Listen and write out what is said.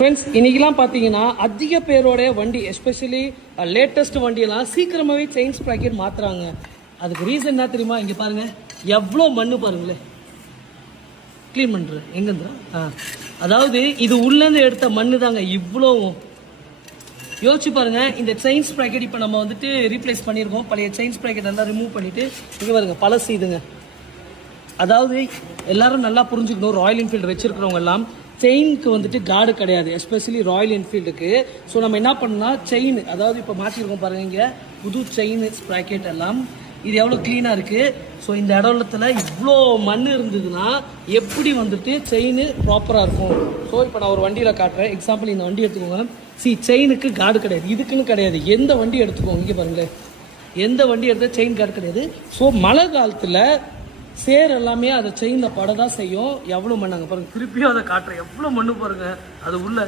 Friends, இன்றைக்கெலாம் பார்த்தீங்கன்னா அதிக பேரோட வண்டி, எஸ்பெஷலி லேட்டஸ்ட் வண்டியெல்லாம் சீக்கிரமாகவே செயின் ஸ்ப்ராக்கெட் மாற்றுறாங்க. அதுக்கு ரீசன் என்ன தெரியுமா? இங்கே பாருங்கள், எவ்வளோ மண்ணு பாருங்களேன். க்ளீன் பண்ணுறது எங்கேருந்துடா? அதாவது இது உள்ளேருந்து எடுத்த மண்ணு தாங்க இவ்வளோவும். யோசிச்சு பாருங்கள், இந்த செயின் ஸ்ப்ராக்கெட் இப்போ நம்ம வந்துட்டு ரீப்ளேஸ் பண்ணியிருக்கோம். பழைய செயின் ஸ்ப்ராக்கெட் எல்லாம் ரிமூவ் பண்ணிவிட்டு இங்கே பாருங்க பழசு இதுங்க. அதாவது எல்லாரும் நல்லா புரிஞ்சுக்கணும், ராயல் என்ஃபீல்டு வச்சுருக்கிறவங்க எல்லாம் செயினுக்கு வந்துட்டு கார்டு கிடையாது, எஸ்பெஷலி ராயல் என்ஃபீல்டுக்கு. ஸோ நம்ம என்ன பண்ணோம்னா செயின், அதாவது இப்போ மாற்றிருக்கோம் பாருங்க, இங்கே புது செயின் ஸ்ப்ராக்கெட் எல்லாம் இது எவ்வளோ க்ளீனாக இருக்குது. ஸோ இந்த இடத்துல இவ்வளோ மண் இருந்ததுன்னா எப்படி வந்துட்டு செயின் ப்ராப்பராக இருக்கும். ஸோ இப்போ நான் ஒரு வண்டியில் காட்டுறேன். எக்ஸாம்பிள் இந்த வண்டி எடுத்துக்கோங்க. செயினுக்கு கார்டு கிடையாது, இதுக்குன்னு கிடையாது. எந்த வண்டி எடுத்துக்கோங்க, இங்கே பாருங்களேன், எந்த வண்டி எடுத்தால் செயின் கார்டு கிடையாது. ஸோ மழை காலத்தில் சேர் எல்லாமே அதை செயினில் பட தான் செய்யும். எவ்வளோ மண்ணாங்க பாருங்கள், திருப்பியும் அதை காட்டுறேன், எவ்வளோ மண்ணு பாருங்கள் அது உள்ள.